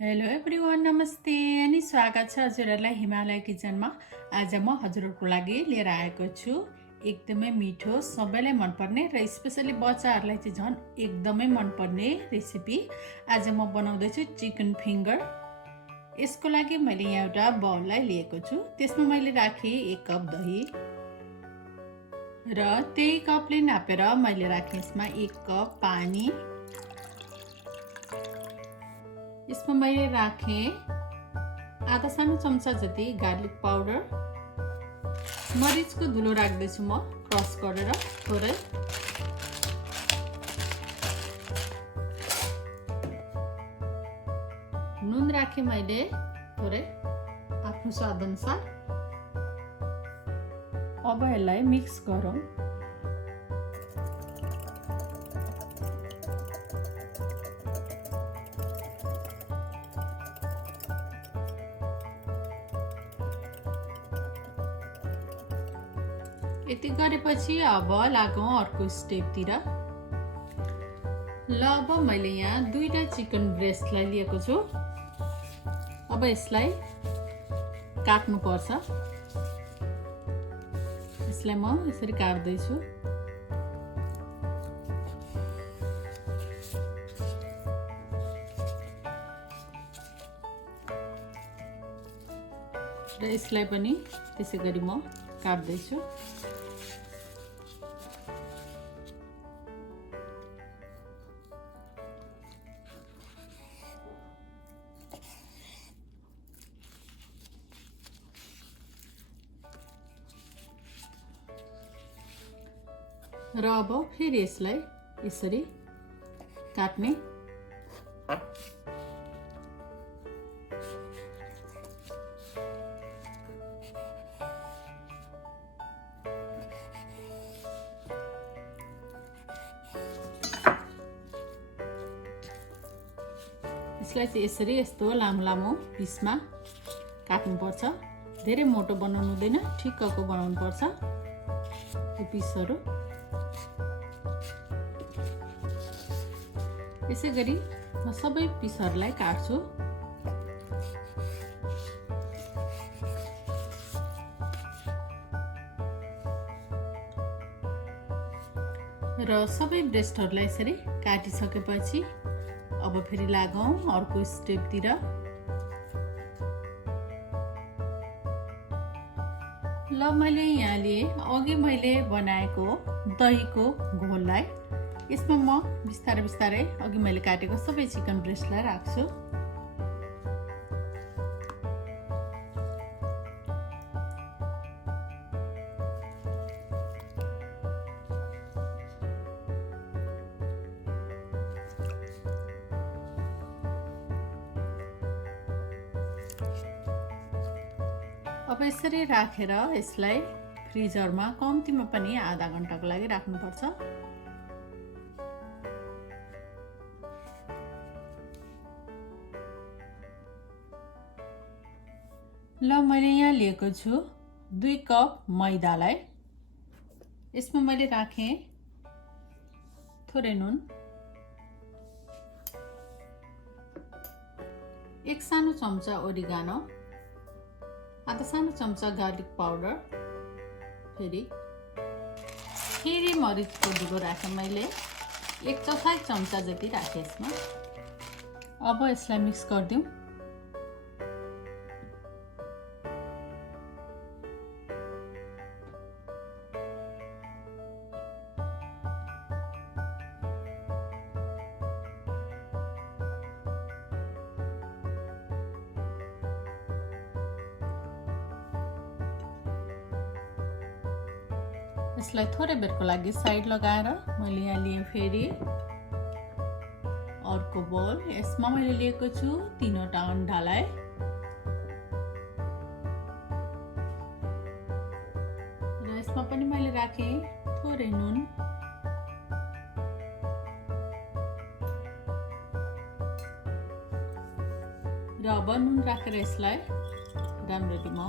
Hello everyone, नमस्ते अनि स्वागत छ हजुरहरूलाई हिमालय किचनमा। आज म हजुरहरूको लागि लिएर आएको छु एकदमै मिठो, सबैलाई मनपर्ने र स्पेसली बच्चाहरूलाई चाहिँ झन् एकदमै मनपर्ने रेसिपी। आज म बनाउँदैछु चिकन फिङ्गर। यसको लागि मैले यहाँ एउटा बाउललाई लिएको छु। त्यसमा मैले राखेँ 1 कप दही र त्यही कपले नापेर मैले राखेँ यसमा 1 कप पानी। यसमा मैले राखेँ आधा सानो चम्चा जति गार्लिक पाउडर। मरिचको धुलो राख्दैछु म क्रस गरेर थोरै। नुन राखेँ मैले थोरै आफ्नो स्वाद अनुसार। अब यसलाई मिक्स गरौँ। यति गरेपछि अब लागौँ अर्को स्टेपतिर। ल अब मैले यहाँ 2टा चिकन ब्रेस्टलाई लिएको छु। अब यसलाई काट्नुपर्छ। यसलाई म यसरी काट्दैछु। र यसलाई पनि त्यसै गरी म काट्दैछु। र अब फेरि यसलाई यसरी काट्ने। यसलाई चाहिँ यसरी यस्तो लामो लामो पिसमा काट्नुपर्छ। धेरै मोटो बनाउनु हुँदैन, ठिक्कको बनाउनुपर्छ यो पिसहरू। यसै गरी म सबै पिसहरूलाई काट्छु। र सबै ब्रेस्टहरूलाई यसरी काटिसकेपछि अब फेरि लागौँ अर्को स्टेपतिर। ल मैले यहाँ लिएँ अघि मैले बनाएको दहीको घोललाई। यसमा म बिस्तारै बिस्तारै अघि मैले काटेको सबै चिकन ब्रेस्टलाई राख्छु। अब यसरी राखेर यसलाई फ्रिजरमा कम्तीमा पनि आधा घण्टाको लागि राख्नुपर्छ। ल मैले यहाँ लिएको छु 2 कप मैदालाई। यसमा मैले राखेँ थोरै नुन, 1 सानो चम्चा ओरिगानो, आधा सानो चम्चा गार्लिक पाउडर, फेरि मरिचको धुलो राखेँ मैले 1/4 चम्चा जति राखेँ यसमा। अब यसलाई मिक्स गरिदिउँ। यसलाई थोरै बेरको लागि साइड लगाएर मैले यहाँ लिएँ फेरि अर्को बोल। यसमा मैले लिएको छु 3वटा अन्डालाई। र यसमा पनि मैले राखेँ थोरै नुन, र अब नुन राखेर यसलाई राम्ररी म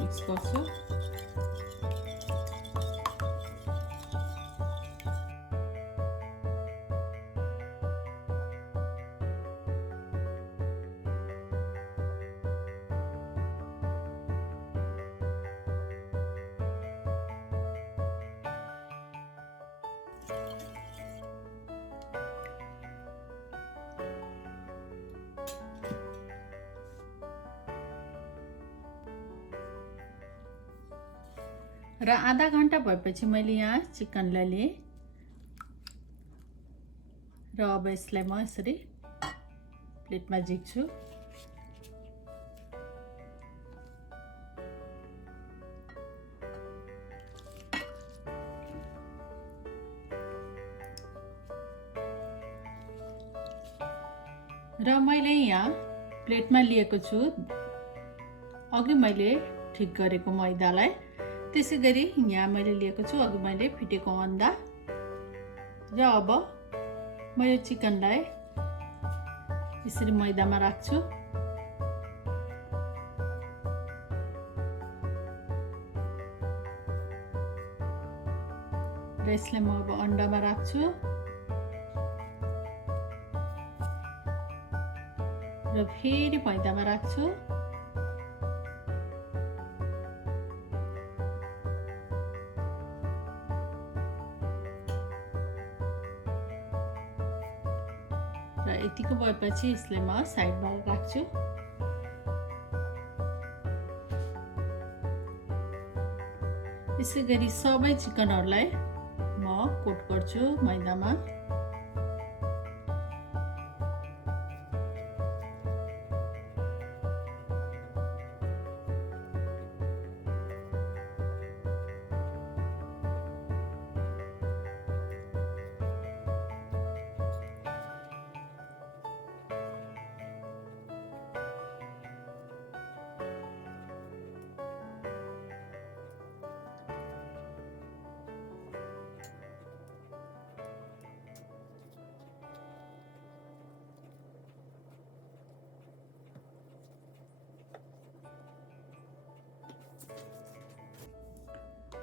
मिक्स गर्छु। र आधा घण्टा भएपछि मैले यहाँ चिकनलाई लिएँ र अब यसलाई म यसरी प्लेटमा झिक्छु। र मैले यहाँ प्लेटमा लिएको छु अघि मैले ठिक गरेको मैदालाई। त्यसै गरी यहाँ मैले लिएको छु अघि मैले फिटेको अन्डा र अब म यो चिकनलाई यसरी मैदामा राख्छु। र यसलाई म अब अन्डामा राख्छु र फेरि मैदामा राख्छु। र यतिको भएपछि यसलाई म साइडमा राख्छु। यसै गरी सबै चिकनहरूलाई म कोट गर्छु मैदामा।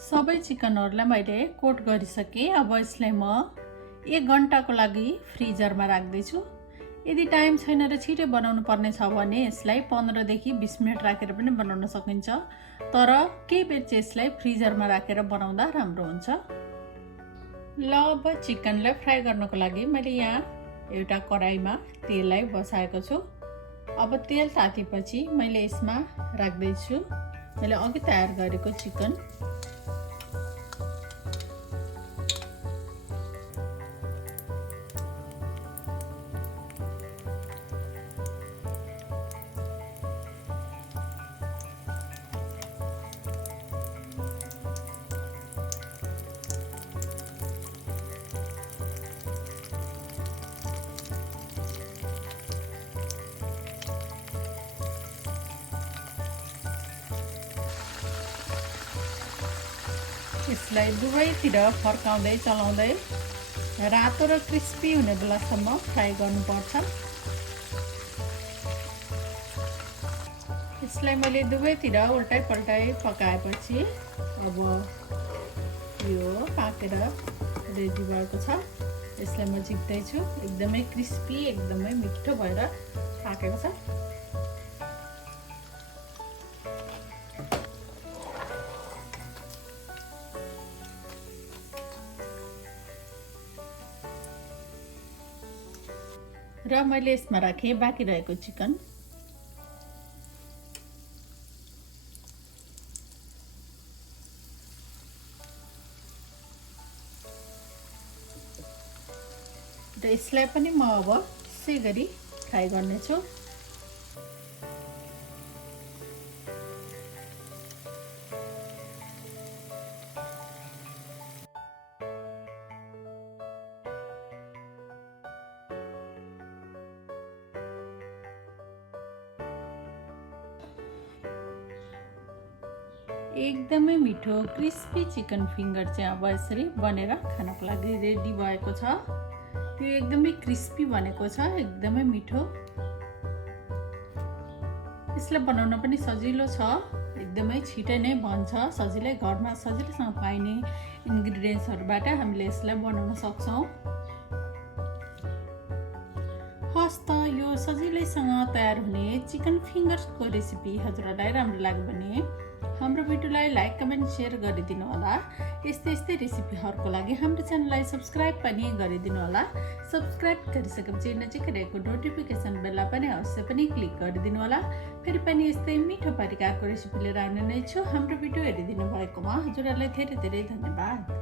सबै चिकनहरूलाई मैले कोट गरिसकेँ। अब यसलाई म 1 घण्टाको लागि फ्रिजरमा राख्दैछु। यदि टाइम छैन र छिटो बनाउनु पर्ने छ भने यसलाई 15 देखि 20 मिनेट राखेर पनि बनाउन सकिन्छ, तर केही बेर चाहिँ यसलाई फ्रिजरमा राखेर बनाउँदा राम्रो हुन्छ। ल अब चिकनलाई फ्राई गर्नको लागि मैले यहाँ एउटा कराईमा तेललाई बसाएको छु। अब तेल तातेपछि मैले यसमा राख्दैछु मैले अघि तयार गरेको चिकन। यसलाई दुवैतिर फर्काउँदै चलाउँदै रातो र क्रिस्पी हुने बेलासम्म फ्राई गर्नुपर्छ। यसलाई मैले दुवैतिर उल्टाइ पल्टाइ पकाएपछि अब यो पाकेर रेडी भएको छ। यसलाई म झिक्दैछु। एकदमै क्रिस्पी एकदमै मिठो भएर पाकेको छ। र मैले यसमा राखेँ बाँकी रहेको चिकन। र यसलाई पनि म अब यसै गरी फ्राई गर्नेछु। एकदमै मिठो क्रिस्पी चिकन फिङ्गर चाहिँ अब यसरी बनेर खानको लागि रेडी भएको छ। यो एकदमै क्रिस्पी बनेको छ, एकदमै मिठो। यसलाई बनाउन पनि सजिलो छ, एकदमै छिटै नै बन्छ। सजिलै घरमा सजिलैसँग पाइने इन्ग्रिडियन्ट्सहरूबाट हामीले यसलाई बनाउन सक्छौँ। हस् त यो सजिलैसँग तयार हुने चिकन फिङ्गर्सको रेसिपी हजुरहरूलाई राम्रो लाग्यो भने हाम्रो भिडियोलाई लाइक कमेन्ट सेयर गरिदिनु होला। यस्तै रेसिपीहरूको लागि हाम्रो च्यानललाई सब्सक्राइब पनि गरिदिनु होला। सब्सक्राइब गरिसकेपछि नजिकै रहेको नोटिफिकेसन बेललाई पनि अवश्य पनि क्लिक गरिदिनु होला। फेरि पनि यस्तै मिठो परिकारको रेसिपी लिएर आउने नै छु। हाम्रो भिडियो हेरिदिनु भएकोमा हजुरहरूलाई धेरै धेरै धन्यवाद।